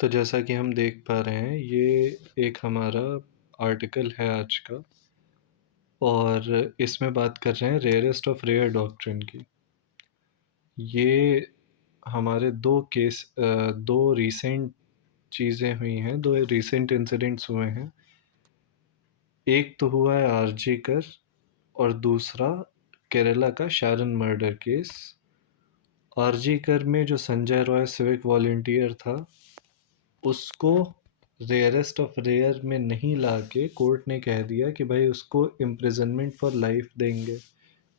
तो जैसा कि हम देख पा रहे हैं, ये एक हमारा आर्टिकल है आज का और इसमें बात कर रहे हैं रेयरेस्ट ऑफ रेयर डॉक्ट्रिन की। ये हमारे 2 रीसेंट चीज़ें हुई हैं, 2 रीसेंट इंसिडेंट्स हुए हैं। एक तो हुआ है आरजी कर और दूसरा केरला का शारन मर्डर केस। आरजी कर में जो संजय रॉय सिविक वॉलंटियर था, उसको रेयरेस्ट ऑफ रेयर में नहीं लाके कोर्ट ने कह दिया कि भाई उसको इम्प्रिजनमेंट फॉर लाइफ देंगे,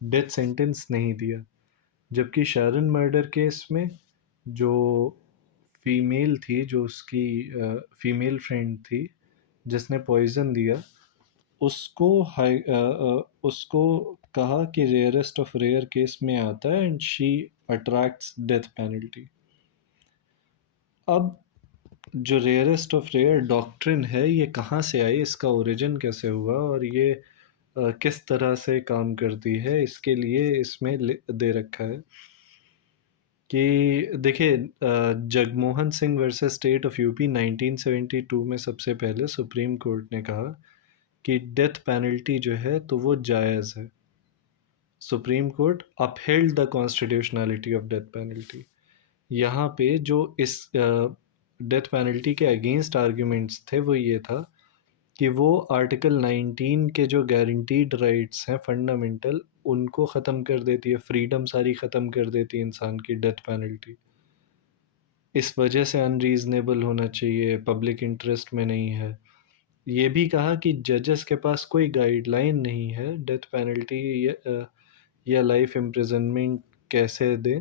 डेथ सेंटेंस नहीं दिया। जबकि शारन मर्डर केस में जो फीमेल थी, जो उसकी फीमेल फ्रेंड थी जिसने पॉइजन दिया, उसको कहा कि रेयरेस्ट ऑफ रेयर केस में आता है and she attracts death penalty. अब जो रेयरेस्ट ऑफ रेयर डॉक्ट्रिन है, ये कहाँ से आई, इसका ओरिजिन कैसे हुआ और ये किस तरह से काम करती है, इसके लिए इसमें दे रखा है कि देखिए, Jagmohan Singh versus state of UP 1972 में सबसे पहले सुप्रीम कोर्ट ने कहा कि डेथ पेनल्टी जो है तो वो जायज़ है। Supreme court upheld the constitutionality of death penalty. यहाँ पे जो इस डेथ पेनल्टी के अगेंस्ट आर्ग्यूमेंट्स थे वो ये था कि वो आर्टिकल 19 के जो गारंटीड राइट्स हैं फंडामेंटल, उनको ख़त्म कर देती है, फ्रीडम सारी ख़त्म कर देती है इंसान की डेथ पेनल्टी। इस वजह से अनरीज़नेबल होना चाहिए, पब्लिक इंटरेस्ट में नहीं है। ये भी कहा कि जजेस के पास कोई गाइडलाइन नहीं है डेथ पेनल्टी या लाइफ इम्प्रिजनमेंट कैसे दें,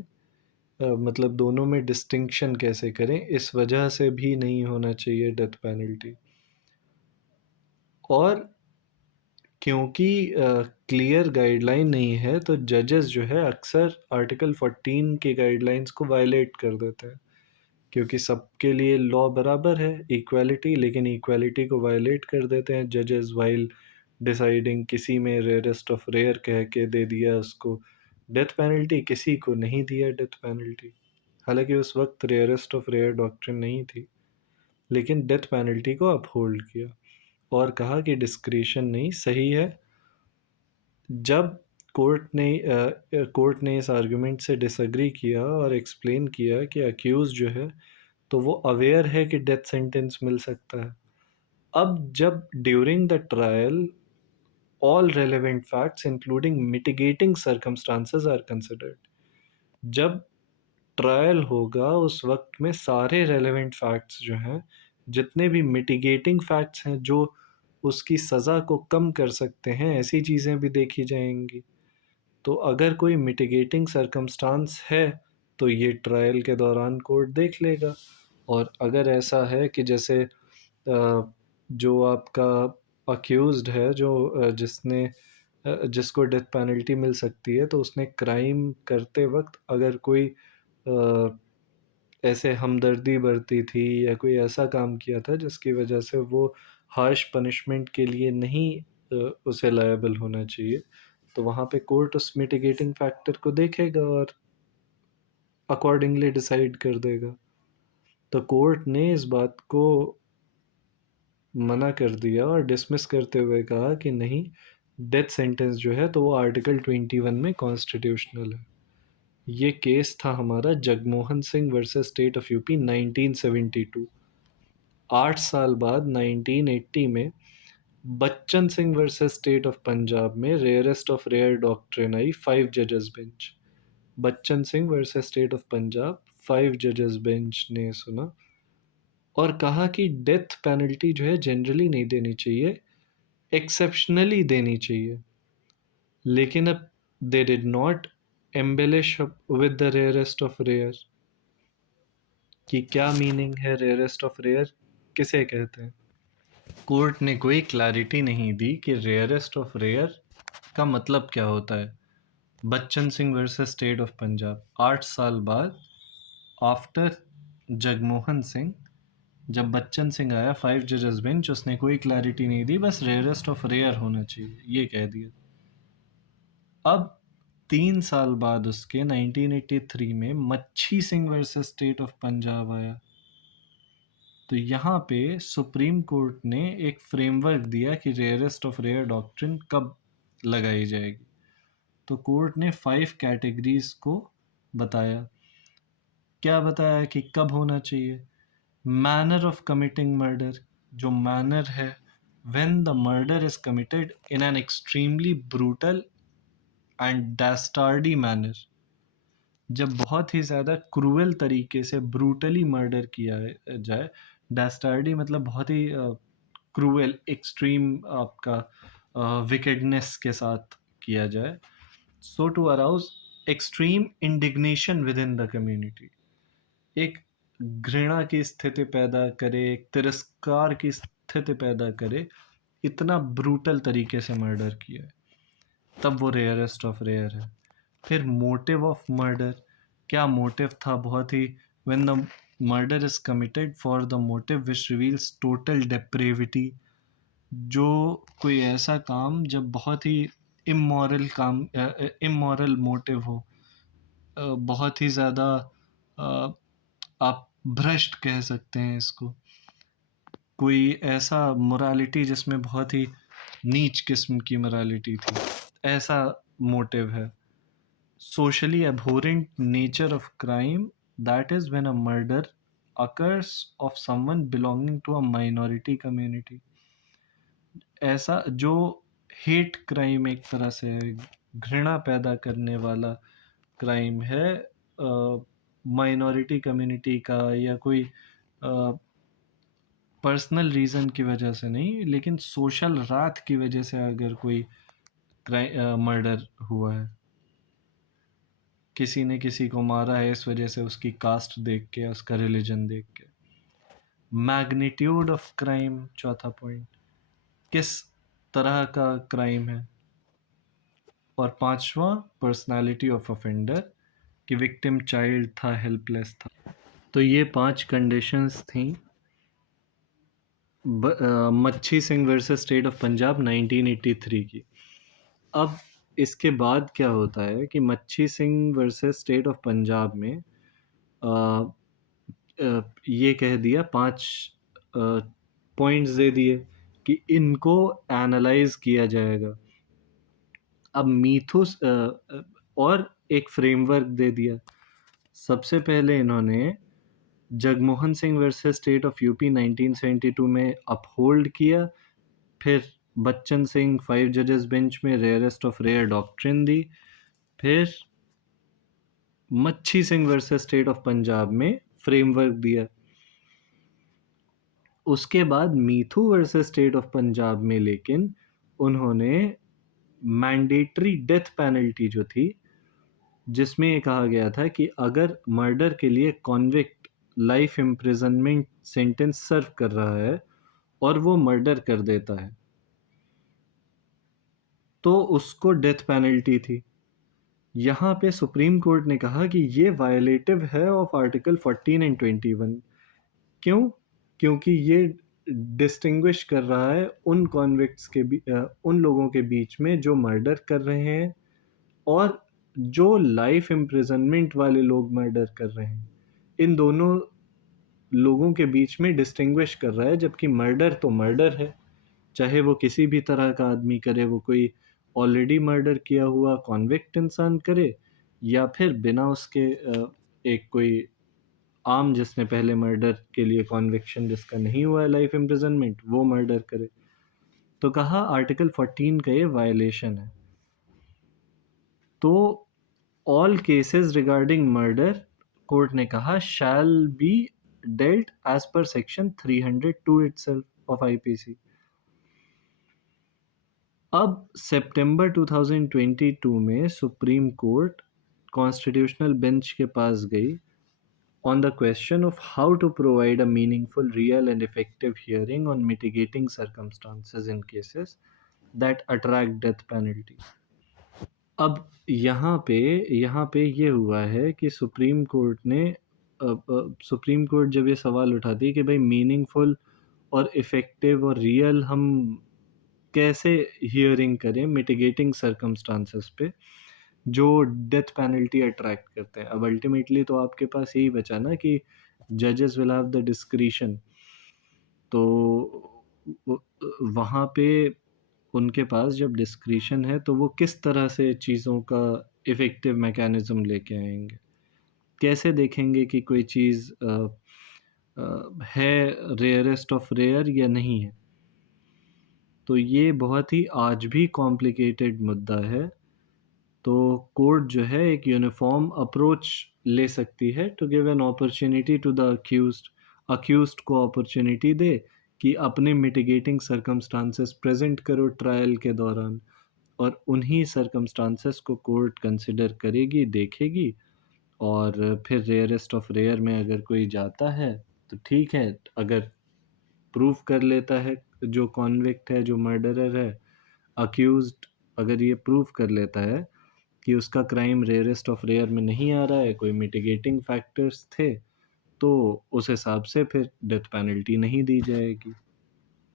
मतलब दोनों में डिस्टिंक्शन कैसे करें, इस वजह से भी नहीं होना चाहिए डेथ पेनल्टी। और क्योंकि क्लियर गाइडलाइन नहीं है तो जजेस जो है अक्सर आर्टिकल 14 की गाइडलाइंस को वायलेट कर देते हैं, क्योंकि सबके लिए लॉ बराबर है, इक्वालिटी, लेकिन इक्वालिटी को वायलेट कर देते हैं जजेस वाइल डिसाइडिंग। किसी में रेयरेस्ट ऑफ रेयर कह के दे दिया उसको डेथ पेनल्टी, किसी को नहीं दिया डेथ पेनल्टी। हालांकि उस वक्त रेयरेस्ट ऑफ रेयर डॉक्ट्रिन नहीं थी, लेकिन डेथ पेनल्टी को अपहोल्ड किया और कहा कि डिस्क्रिशन नहीं सही है। जब कोर्ट ने इस आर्गुमेंट से डिसएग्री किया और एक्सप्लेन किया कि अक्यूज जो है तो वो अवेयर है कि डेथ सेंटेंस मिल सकता है। अब जब during the trial all relevant facts including mitigating circumstances are considered, जब ट्रायल होगा उस वक्त में सारे रेलेवेंट फैक्ट्स जो हैं, जितने भी मिटिगेटिंग फैक्ट्स हैं जो उसकी सज़ा को कम कर सकते हैं, ऐसी चीज़ें भी देखी जाएंगी। तो अगर कोई मिटिगेटिंग सर्कमस्टांस है तो ये ट्रायल के दौरान कोर्ट देख लेगा। और अगर ऐसा है कि जैसे जो आपका अक्यूज्ड है, जो जिसको डेथ पेनल्टी मिल सकती है, तो उसने क्राइम करते वक्त अगर कोई ऐसे हमदर्दी बरती थी या कोई ऐसा काम किया था जिसकी वजह से वो हार्श पनिशमेंट के लिए नहीं उसे लायबल होना चाहिए, तो वहाँ पे कोर्ट उस मिटिगेटिंग फैक्टर को देखेगा और अकॉर्डिंगली डिसाइड कर देगा। तो कोर्ट ने इस बात को मना कर दिया और डिसमिस करते हुए कहा कि नहीं, डेथ सेंटेंस जो है तो वो आर्टिकल 21 में कॉन्स्टिट्यूशनल है। ये केस था हमारा Jagmohan Singh versus state of UP 1972। 8 साल बाद 1980 में Bachchan Singh versus state of Punjab में रेयरेस्ट ऑफ रेयर डॉक्ट्रिन आई, 5 जजेस bench. Bachchan Singh versus state of Punjab, 5 जजेस बेंच ने सुना और कहा कि डेथ पेनल्टी जो है जनरली नहीं देनी चाहिए, एक्सेप्शनली देनी चाहिए। लेकिन अब they did not embellish with the rarest of rare. कि क्या मीनिंग है रेयरेस्ट ऑफ रेयर, किसे कहते हैं। कोर्ट ने कोई क्लैरिटी नहीं दी कि रेयरेस्ट ऑफ रेयर का मतलब क्या होता है। Bachchan Singh versus state of Punjab 8 साल बाद, आफ्टर जगमोहन सिंह, जब बच्चन सिंह आया 5 जजेस बेंच, उसने कोई क्लैरिटी नहीं दी, बस रेयरेस्ट ऑफ रेयर होना चाहिए ये कह दिया। अब 3 साल बाद उसके 1983 में मच्छी Singh versus state of Punjab आया। तो यहाँ पे सुप्रीम कोर्ट ने एक फ्रेमवर्क दिया कि रेयरेस्ट ऑफ रेयर डॉक्ट्रिन कब लगाई जाएगी। तो कोर्ट ने 5 कैटेगरीज को बताया। क्या बताया कि कब होना चाहिए? मैनर ऑफ कमिटिंग मर्डर, जो मैनर है, when the murder is committed in an extremely brutal and dastardly manner, जब बहुत ही ज़्यादा क्रूअल तरीके से ब्रूटली मर्डर किया जाए। डास्टार्डी मतलब बहुत ही क्रूअल, एक्सट्रीम आपका विकेडनेस के साथ किया जाए। So to arouse extreme indignation within the community, एक घृणा की स्थिति पैदा करे, एक तिरस्कार की स्थिति पैदा करे, इतना ब्रूटल तरीके से मर्डर किया है, तब वो रेयरेस्ट ऑफ रेयर है। फिर मोटिव ऑफ मर्डर, क्या मोटिव था? बहुत ही, when the murder is committed for the motive which reveals total depravity, जो कोई ऐसा काम जब बहुत ही इमोरल काम, इमोरल मोटिव हो, बहुत ही ज़्यादा, आप भ्रष्ट कह सकते हैं इसको, कोई ऐसा मोरालिटी जिसमें बहुत ही नीच किस्म की मोरालिटी थी, ऐसा मोटिव है। Socially abhorrent nature of crime, that is when a murder occurs of someone belonging to a minority community, ऐसा जो हेट क्राइम एक तरह से है, घृणा पैदा करने वाला क्राइम है, माइनॉरिटी कम्युनिटी का, या कोई पर्सनल रीज़न की वजह से नहीं, लेकिन सोशल रात की वजह से अगर कोई मर्डर हुआ है, किसी ने किसी को मारा है इस वजह से, उसकी कास्ट देख के, उसका रिलीजन देख के। मैग्नीट्यूड ऑफ क्राइम, चौथा पॉइंट, किस तरह का क्राइम है। और पांचवा, पर्सनालिटी ऑफ ऑफेंडर, कि विक्टिम चाइल्ड था, हेल्पलेस था। तो ये 5 कंडीशंस थी मच्छी Singh versus state of Punjab 1983 की। अब इसके बाद क्या होता है कि मच्छी Singh versus state of Punjab में ये कह दिया, 5 पॉइंट्स दे दिए कि इनको एनालाइज किया जाएगा। अब मीथुस और एक फ्रेमवर्क दे दिया। सबसे पहले इन्होंने Jagmohan Singh versus state of UP 1972 में अपहोल्ड किया। फिर बच्चन सिंह 5 जजेस बेंच में रेयरेस्ट ऑफ रेयर डॉक्ट्रिन दी। फिर मच्छी Singh versus state of Punjab में फ्रेमवर्क दिया। उसके बाद मीथू वर्सेस स्टेट ऑफ पंजाब में लेकिन उन्होंने मैंडेटरी डेथ पेनल्टी जो थी, जिसमें ये कहा गया था कि अगर मर्डर के लिए कॉन्विक्ट लाइफ इम्प्रिजनमेंट सेंटेंस सर्व कर रहा है और वो मर्डर कर देता है तो उसको डेथ पेनल्टी थी। यहाँ पे सुप्रीम कोर्ट ने कहा कि ये वायलेटिव है ऑफ आर्टिकल 14 एंड 21। क्यों? क्योंकि ये डिस्टिंग्विश कर रहा है उन कॉन्विक्ट्स के उन लोगों के बीच में जो मर्डर कर रहे हैं और जो लाइफ इम्प्रिजनमेंट वाले लोग मर्डर कर रहे हैं। इन दोनों लोगों के बीच में डिस्टिंग्विश कर रहा है, जबकि मर्डर तो मर्डर है, चाहे वो किसी भी तरह का आदमी करे, वो कोई ऑलरेडी मर्डर किया हुआ कॉन्विक्ट इंसान करे या फिर बिना उसके एक कोई आम जिसने पहले मर्डर के लिए कॉन्विक्शन जिसका नहीं हुआ है लाइफ इम्प्रिजनमेंट, वो मर्डर करे। तो कहा आर्टिकल 14 का ये वायलेशन है। तो all cases regarding murder, court ने कहा, shall be dealt as per section 302 itself of IPC. अब सितंबर 2022 में सुप्रीम कोर्ट कॉन्स्टिट्यूशनल बेंच के पास गई on the question of how to provide a meaningful, real and effective hearing on mitigating circumstances in cases that attract death penalty. अब यहाँ पे ये हुआ है कि सुप्रीम कोर्ट ने सुप्रीम कोर्ट जब ये सवाल उठाती है कि भाई मीनिंगफुल और इफ़ेक्टिव और रियल हम कैसे हियरिंग करें मिटिगेटिंग सर्कमस्टांसेस पे जो डेथ पेनल्टी अट्रैक्ट करते हैं। अब अल्टीमेटली तो आपके पास यही बचा ना कि जजेस विल हैव द डिस्क्रिशन तो व वहाँ पे उनके पास जब डिस्क्रिशन है तो वो किस तरह से चीज़ों का इफ़ेक्टिव मैकेनिज़्म लेके आएँगे? कैसे देखेंगे कि कोई चीज़ है रेयरेस्ट ऑफ रेयर या नहीं है? तो ये बहुत ही आज भी कॉम्प्लिकेटेड मुद्दा है। तो कोर्ट जो है एक यूनिफ़ॉर्म अप्रोच ले सकती है to give an opportunity to the accused. Accused को अपॉर्च्युनिटी दे कि अपने मिटिगेटिंग सर्कमस्टांसेस प्रेज़ेंट करो ट्रायल के दौरान, और उन्हीं सर्कमस्टांसेस को कोर्ट कंसिडर करेगी, देखेगी, और फिर रेयरेस्ट ऑफ रेयर में अगर कोई जाता है तो ठीक है। अगर प्रूव कर लेता है जो कॉन्विक्ट है, जो मर्डरर है, अक्यूज़्ड अगर ये प्रूव कर लेता है कि उसका क्राइम रेयरेस्ट ऑफ रेयर में नहीं आ रहा है, कोई मिटिगेटिंग फैक्टर्स थे, तो उस हिसाब से फिर डेथ पेनल्टी नहीं दी जाएगी।